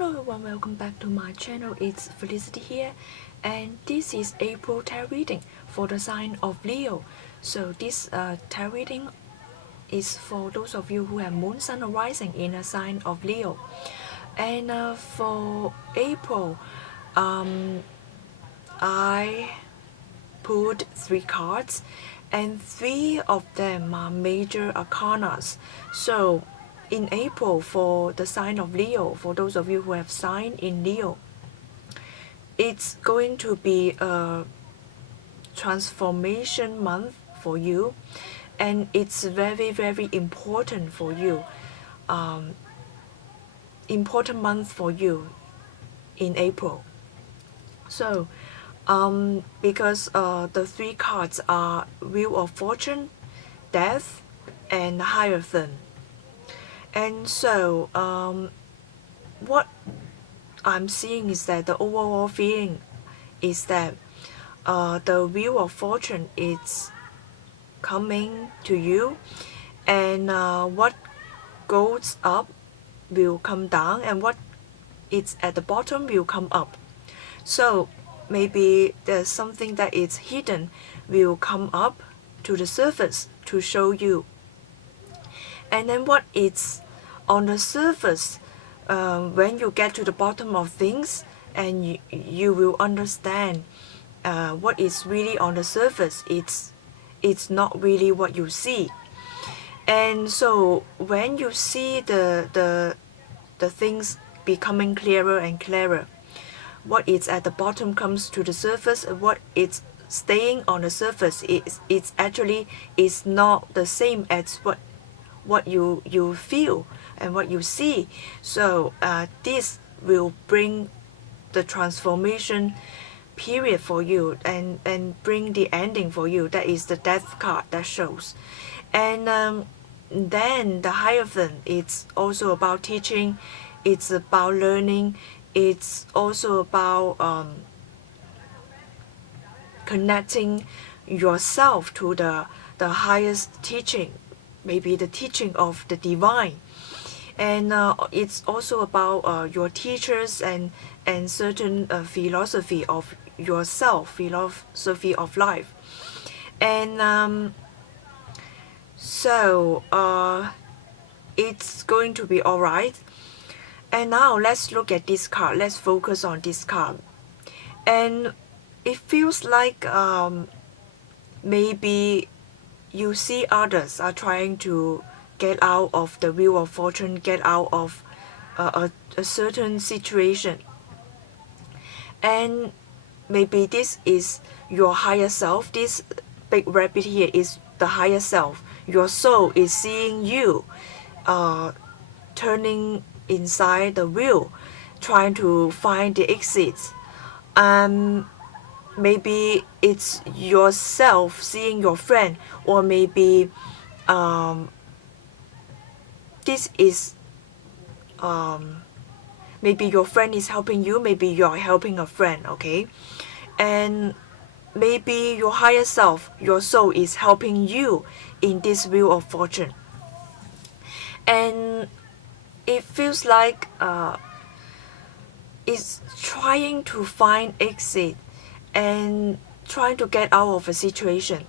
Hello everyone, welcome back to my channel. It's Felicity here, and this is April tarot reading for the sign of Leo. So this tarot reading is for those of you who have moon, sun, or rising in a sign of Leo. And for April, I pulled 3 cards, and 3 of them are major arcanas. So in April, for the sign of Leo, for those of you who have sign in Leo, it's going to be a transformation month for you, and it's very important for you, important month for you in April. So because the 3 cards are Wheel of Fortune, Death, and Hierophant. And so what I'm seeing is that the overall feeling is that the Wheel of Fortune is coming to you, and what goes up will come down, and what is at the bottom will come up. So maybe there's something that is hidden will come up to the surface to show you. And then what is on the surface, when you get to the bottom of things, and you will understand what is really on the surface. It's not really what you see. And so when you see the things becoming clearer and clearer, what is at the bottom comes to the surface, and what is staying on the surface it's actually is not the same as what you feel and what you see. So this will bring the transformation period for you, and bring the ending for you. That is the Death card that shows. And then the Hierophant, it's also about teaching, it's about learning, it's also about connecting yourself to the highest teaching, maybe the teaching of the divine. And it's also about your teachers and certain philosophy of yourself, philosophy of life. And so it's going to be alright. And now let's look at this card. Let's focus on this card. And it feels like maybe you see others are trying to get out of the Wheel of Fortune, get out of a certain situation. And maybe this is your higher self. This big rabbit here is the higher self. Your soul is seeing you turning inside the wheel, trying to find the exits. Maybe it's yourself seeing your friend, or maybe this is maybe your friend is helping you, maybe you're helping a friend, okay? And maybe your higher self, your soul, is helping you in this Wheel of Fortune. And it feels like it's trying to find exit and trying to get out of a situation.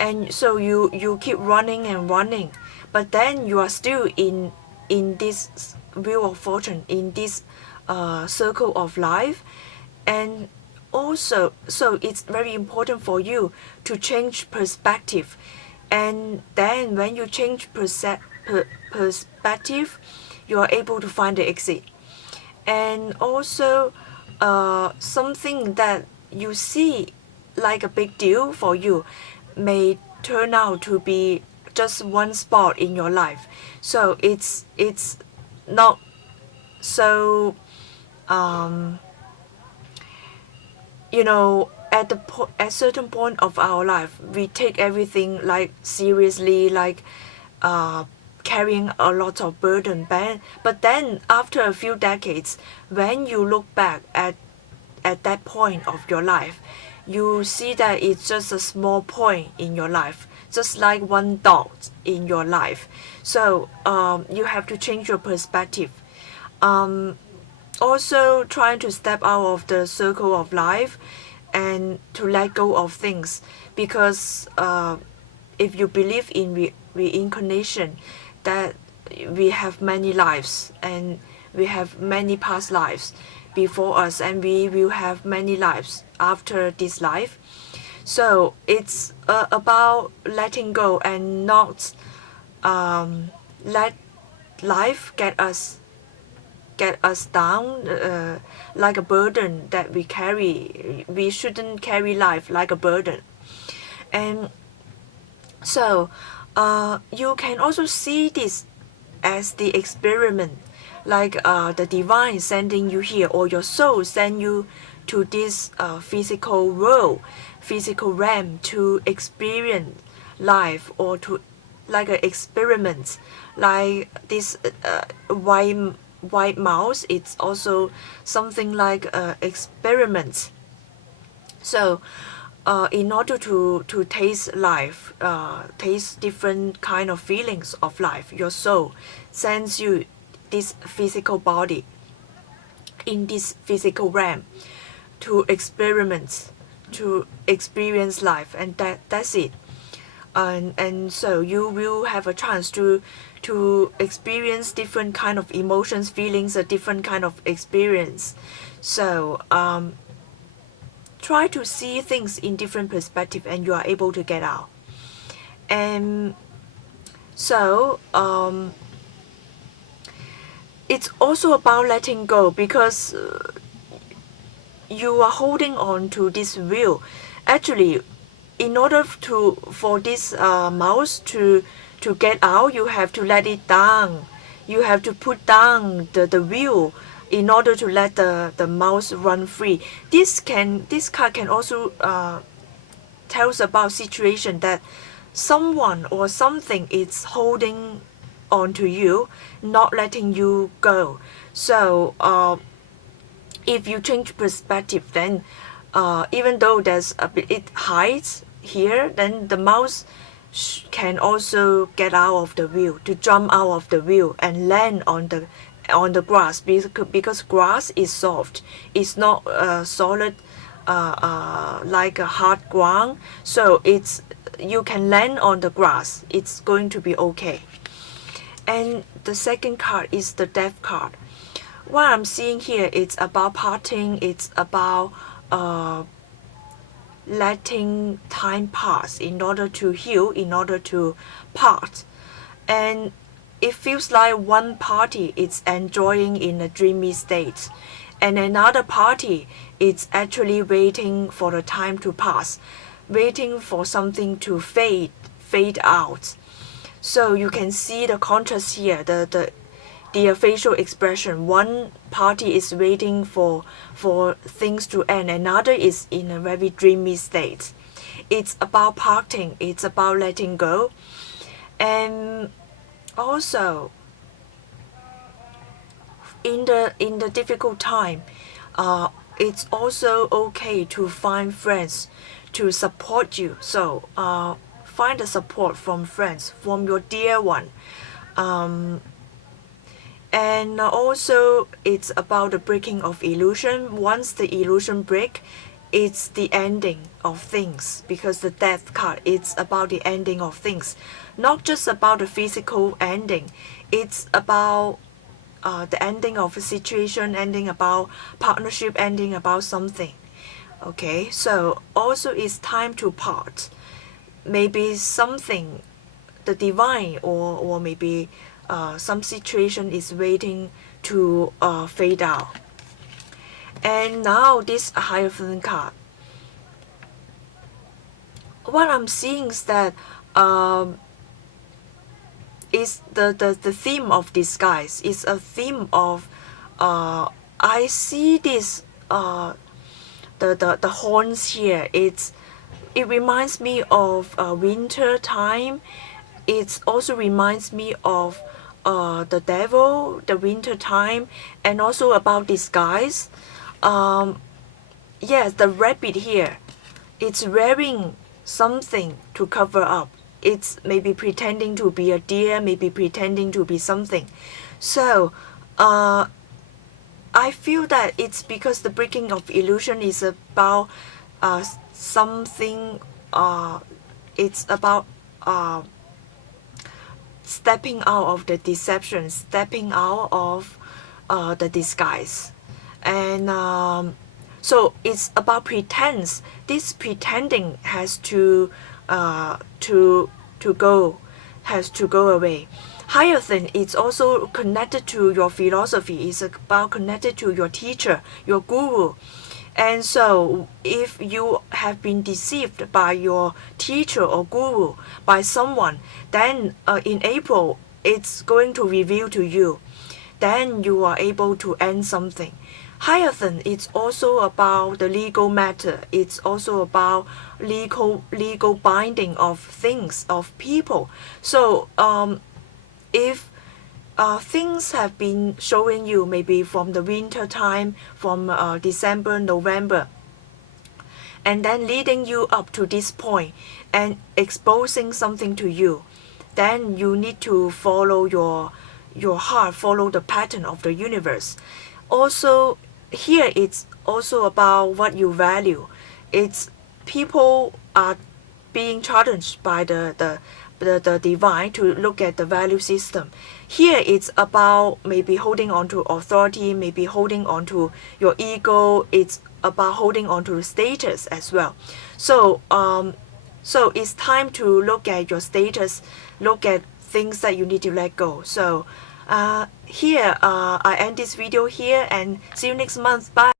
And so you keep running and running, but then you are still in this Wheel of Fortune, in this circle of life. And also, so it's very important for you to change perspective. And then when you change perspective, you are able to find the exit. And also something that you see like a big deal for you may turn out to be just one spot in your life. So it's not so you know, at a certain point of our life, we take everything like seriously, like carrying a lot of burden. But then after a few decades, when you look back at that point of your life, you see that it's just a small point in your life, just like one dot in your life. So you have to change your perspective. also trying to step out of the circle of life and to let go of things, because if you believe in reincarnation, that we have many lives and we have many past lives before us, and we will have many lives after this life. So it's about letting go and not let life get us down like a burden that we carry. We shouldn't carry life like a burden. And so you can also see this as the experiment, like the divine sending you here, or your soul send you to this physical world, physical realm, to experience life, or to like an experiment, like this white mouse. It's also something like experiment. So in order to taste life, taste different kind of feelings of life, your soul sends you this physical body in this physical realm to experiment, to experience life, and that's it. And so you will have a chance to experience different kind of emotions, feelings, a different kind of experience. So try to see things in different perspective, and you are able to get out. And so it's also about letting go, because you are holding on to this wheel. Actually, in order for this mouse to get out, you have to let it down. You have to put down the wheel in order to let the mouse run free. This card can also tells about situation that someone or something is holding on to you, not letting you go. So if you change perspective, then even though there's a bit, it hides here, then the mouse can also get out of the wheel, to jump out of the wheel and land on the grass, because grass is soft. It's not solid like a hard ground. So you can land on the grass. It's going to be okay. And the second card is the death card. What I'm seeing here, it's about parting. It's about letting time pass in order to heal, in order to part. And it feels like one party is enjoying in a dreamy state, and another party is actually waiting for the time to pass, waiting for something to fade out. So you can see the contrast here, the facial expression. One party is waiting for things to end, another is in a very dreamy state. It's about parting, it's about letting go. And also in the difficult time, it's also okay to find friends to support you. So find the support from friends, from your dear one. And also it's about the breaking of illusion. Once the illusion break, it's the ending of things, because the death card, it's about the ending of things, not just about the physical ending. It's about the ending of a situation, ending about partnership, ending about something. Okay, so also it's time to part. Maybe something, the divine, or maybe some situation is waiting to fade out. And now this Hierophant card. What I'm seeing is that is the theme of disguise. Is a theme of I see this the horns here. It reminds me of winter time. It also reminds me of the devil, the winter time, and also about disguise. Yes, the rabbit here, it's wearing something to cover up. It's maybe pretending to be a deer, maybe pretending to be something. So I feel that it's because the breaking of illusion is about something, it's about stepping out of the deception, stepping out of the disguise. And so it's about pretense. This pretending has to go, has to go away. Hyacinth is also connected to your philosophy. It's about connected to your teacher, your guru. And so if you have been deceived by your teacher or guru, by someone, then in April it's going to reveal to you. Then you are able to end something. Hyacinth is also about the legal matter. It's also about legal binding of things, of people. So if things have been showing you maybe from the winter time, from December, November, and then leading you up to this point and exposing something to you, then you need to follow your heart, follow the pattern of the universe. Also, here it's also about what you value. It's people are being challenged by the divine to look at the value system. Here it's about maybe holding on to authority, maybe holding on to your ego. It's about holding on to status as well. So so it's time to look at your status, look at things that you need to let go. So here I end this video here, and see you next month. Bye.